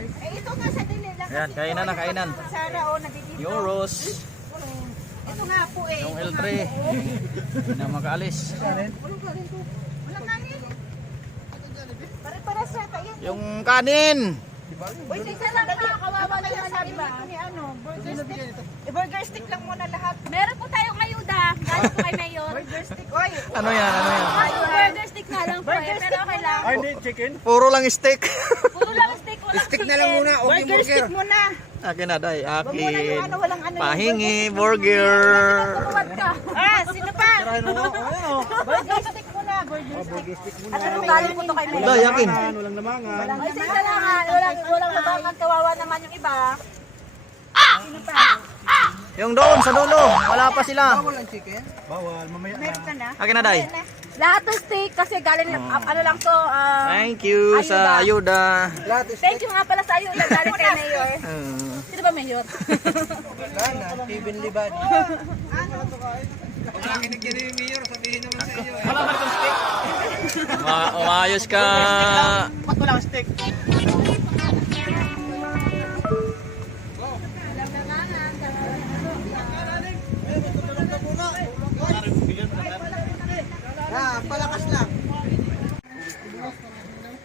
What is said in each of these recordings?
Eh, ito nga sa dili lang. Ayan, kainan na kainan. Sara, oh, nandito. Euros. Ito nga po eh. Yung L3. Hindi na makaalis. Walang kanin. Pare-para sa tayo. Yung kanin. Uy, isa lang na. Kawawa na yung sabi ni ano, burger stick. Burger stick lang muna lahat. Meron po tayong ayuda. Galing po kay Mayor. Burger stick. Oy. Ano yan? Ano yan? Burger stick nga lang po eh. Pero okay lang. Hindi, chicken. Puro lang steak. Puro lang steak. Walang Stick na lang muna. Okay, Burger stick muna. Akin na day. Wag muna yung Akin. ano, walang ano. Pahingi. Burger. Turuan ka. Ah, sino pa? Burger stick muna, burger stick. At ano galing po to kay Mayor? Day, akin. Walang namangan. Ay, sige lang ha. Walang nabangan. Kawawa naman yung iba. Sino pa? Yung doon sa dulo. Wala pa sila. Walang chicken. Bawal, mamaya na. Meron ka na? Akin na day. Lahat ng steak kasi galing ano lang to. Thank you sa ayuda. Lahat is Thank you nga pala sa ayuda galing kay Mayor. Sino ba Mayor? na. Steven Liban. Pag nakinig yung mayor, sabihin naman sa iyo. Wala ba itong steak? Umayos ka. Ba't walang steak? Palakas lang.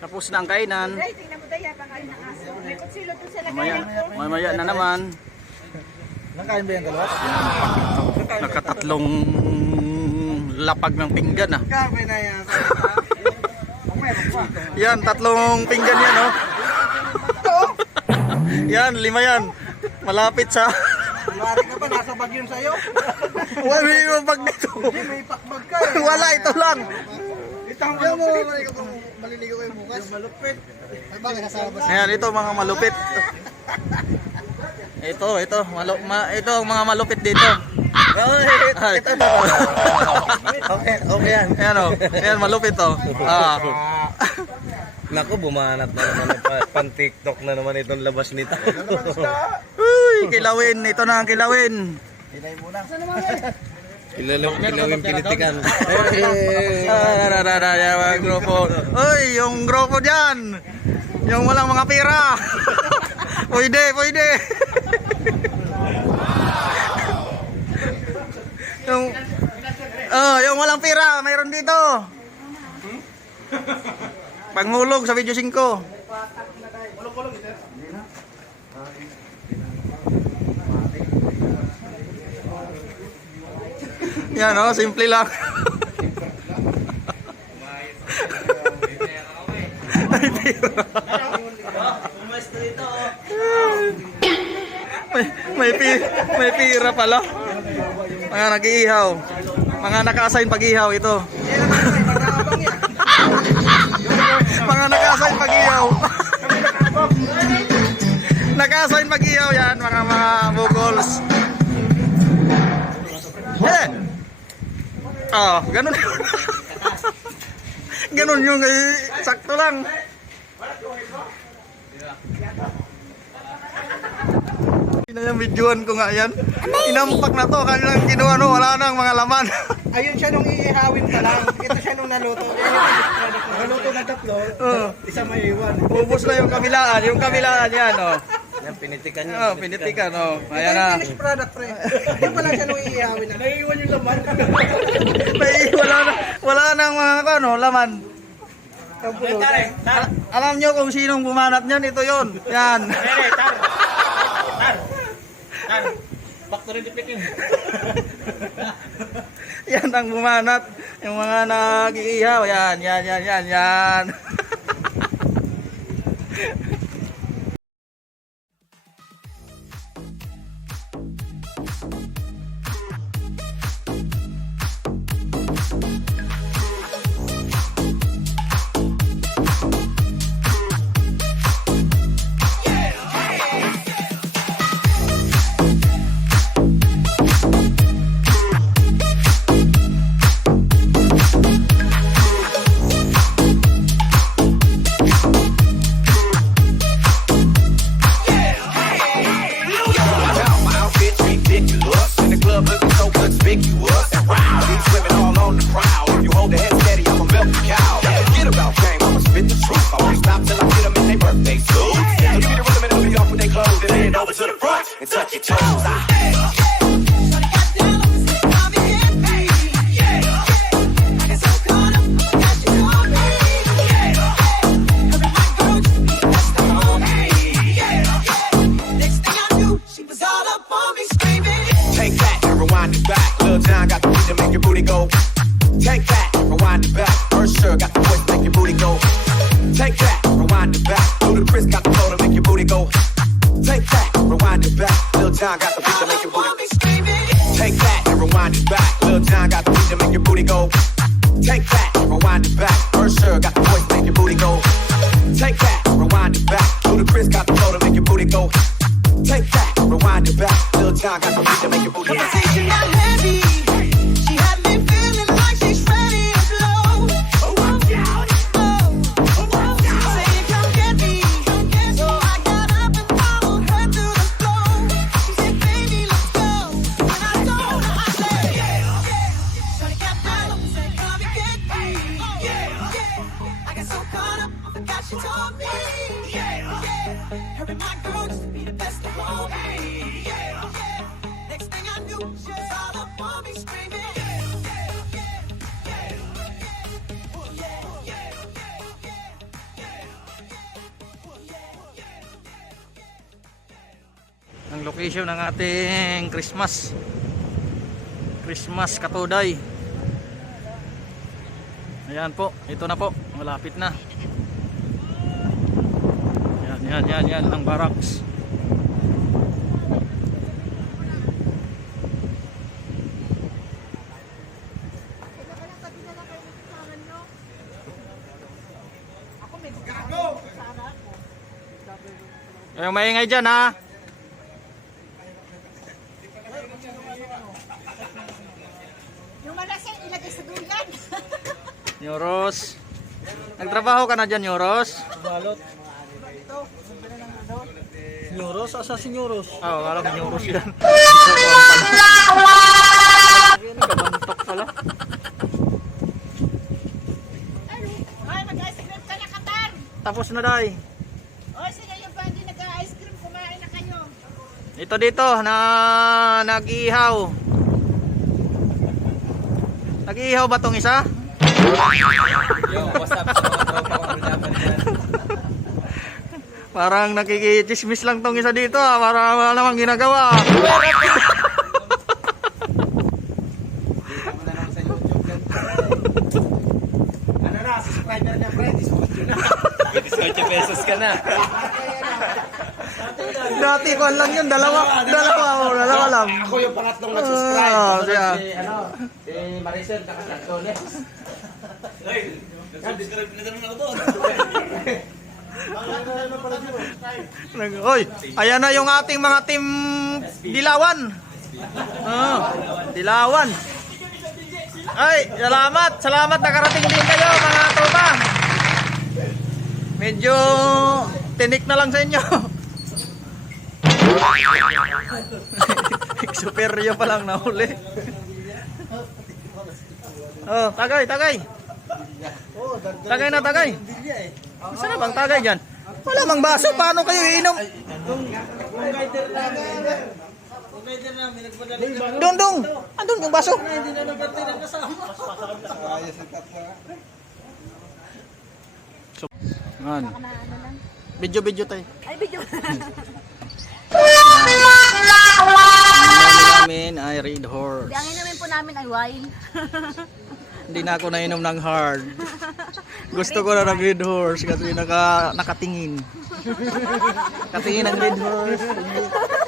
Tapos na ang kainan. Ay, tingnan mo daya, pakain ng aso. May kutsilo to sa Mamaya, lagayan. mamaya na naman. Nakain ba yung dalawa? Nakatatlong lapag ng pinggan ah. Kape na yan. Meron pa. Yan, tatlong pinggan yan oh. Yan, 5 yan. Malapit sa... Mari ka pa, nasa bag yun sa'yo. Wala yung bag nito. Hindi, may pakbag ka eh. Wala, ito lang. Ito ang malupit. Maliligo kayo bukas. Malupit. Ay bakit kasama ba? Ayan, ito mga malupit. Ito, ito ang mga malupit dito. Ay. Okay yan. Ayan oh. Ayan, malupit oh. Ah. Naku, bumanat na naman. Pan-TikTok na naman itong labas nito. Uy, kilawin. Ito na ang kilawin. Hinay muna. Kilawin pinitikan. Yung grupo. Uy, yung grupo dyan. Yung walang mga pira. Pwede, pwede. yung walang pira, mayroon dito. Panghulog sa video 5. Yan oh, simple lang. may pira pala. Mga nag-iihaw. Mga naka-assign pag-ihaw ito. Mga naka-assign pag-ihaw. Naka-assign pag-ihaw yan, mga bugols. Eh. Oh, ganun. Ganun yung sakto lang. Yung videoan ko nga yan. Inampak na to, kanilang kinuha no, wala nang mga laman. Ayun siya nung iihawin pa lang. Ito siya nung naluto. Naluto na tatlo. Isa may iwan. Ubus na yung kabilaan yan oh. Yan, pinitikan niya. Oh, pinitikan oh. Ayan na. Finished product, pre. Yan pala siya nung iihawin na. Naiiwan yung laman. Wala nang mga ano, laman. Alam nyo kung sinong bumanat niyan, ito yon. Yan. Factory defect. Yan ang bumanat. Yung mga nag-iihaw. Yan. rewind it back. Lil John got the beat to make your booty go. Take that, rewind it back. First sure got the voice to make your booty go. Take that, rewind it back. Ludacris got the flow to make your booty go. Take that, rewind it back. Lil John got the beat to make your booty go. Take that and rewind it back. Lil John got the beat to make your booty go. Take that, rewind it back. First sure got the voice to make your booty go. Take that, rewind it back. Ludacris got the flow to make your booty go. Take that, rewind it back. Lil John got the beat to make your booty go. Conversation got heavy. She had me feeling like she's ready to blow. Watch out. Saying come get me. So I got up and followed her to the floor. She said, baby, let's go. And I told her, I said, yeah. Shorty got down, said, come and get me. Yeah. I got so caught up, I forgot she told me. Her and my girl just to be the best of all me. Next thing I knew, she was all up on me screaming. Ang location ng ating Christmas Katuday. Ayan po, ito na po, malapit na. Yan ang barracks. Kayong maingay dyan ha. Yung malasing, ilagay sa duyan. Nyoros. Nagtrabaho ka na dyan, Nyoros? Senyoros? Asa senyoros? Oo, akala ko Nyoros yan. Kamantok pala. Ay, mag-ice cream ka na, Katar. Tapos na, Day. O, sige yung bandi nag-ice cream, kumain na kayo. Ito dito na nag-iihaw. Nag-iihaw ba tong isa? Yo, what's up sa mga tropa ko laban dyan? Parang nakikichismis lang tong isa dito ah. Para wala namang ginagawa. Ano na, subscriber niya, friend. 18 pesos ka na. Dati ko lang yun. Dalawa lang. Ako yung pangatlong nag-subscribe. Siya. Si Maricel, nakasaktones. Subscribe na naman ako doon. Hoy, ayan na yung ating mga team Dilawan. Dilawan. Ay, salamat nakarating din kayo mga tropa. Medyo tinik na lang sa inyo. Superior pa lang nahuli. Oh, tagay. Tagay na. Saan na bang tagay dyan? Wala mang baso, paano kayo iinom? Dong, andun yung baso. Man. Video tayo. Ay, video. Namin ay Red Horse. Ang inumin po namin ay wine. Hindi na ako nainom ng hard. Gusto ko na ng Red Horse kasi nakatingin. Nakatingin ng Red Horse.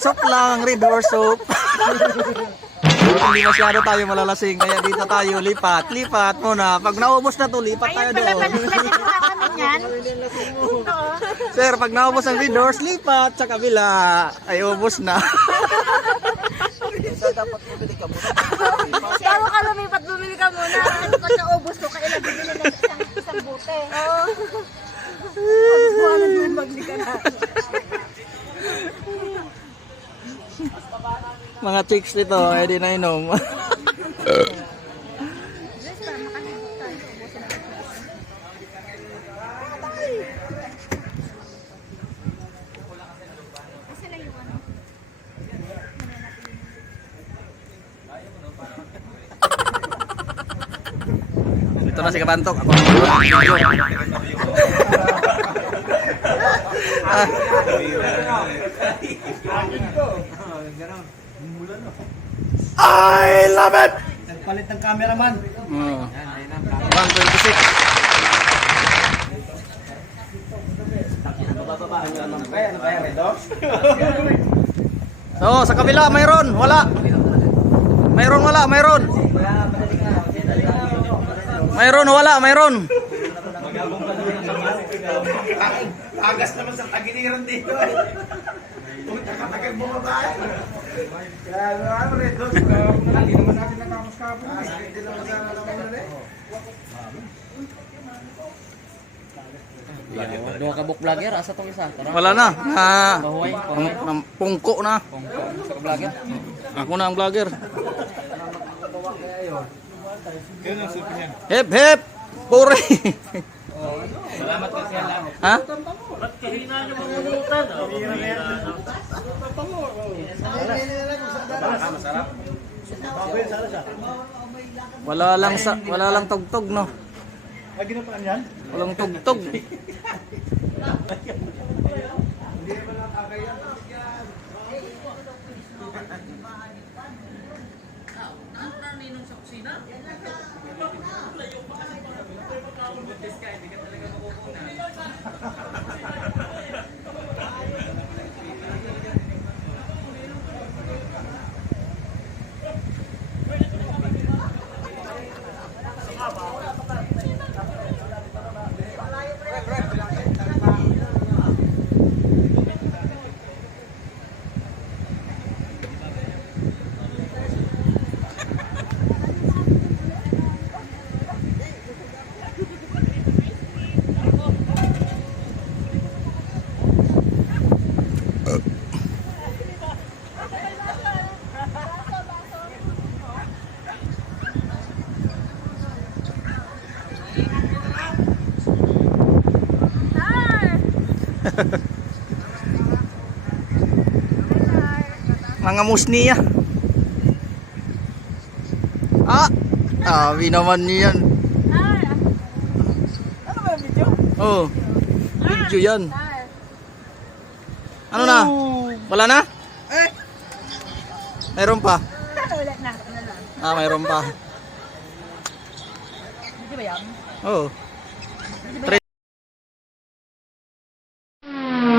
Soup lang, Red Horse soup. Hindi masyado tayo malalasing kaya dito tayo lipat muna. Pag naubos na to, lipat tayo doon. Sir, pag naubos ang Red Horse, lipat sa kabila. Ay, ubos na. Dapat bumili ka muna. Kaya mo ka lumipat, bumili ka muna. Ano ko sa ubos ko, kaya bibili ng isang bote. Oo. Pagbuhanan mo yung magli ka na. Mga chicks dito, eh di nainom. Ito na si Kapantok. Ako na I love it! Nagpalit ng cameraman. Oh. 126. So, sa kabila mayroon, wala. Mayroon, wala, mayroon. Mayroon, wala, mayroon. Agas naman sa tagiliran dito. Punta ka tagal bumaba. Kaya ano rin doon. Hindi naman natin natapos kapon. Hindi naman natin natapos rin. Dua ka book vlogger, asa tong isa? Tara. Wala na. Bahuay, Pungko na. Sa ka vlogger. Ako na ang vlogger. Hep, hep. Puri. Salamat kasi lang. Ha? Wala lang tugtog, no. Lagi na pa yan? Walang tugtog. Mga musniya. Tabi naman niyan. Ano ba yung video? Oh. Video yan. Ano na? Wala na? Mayroon pa. Wala na. Mayroon pa. Video ba yan? Oh.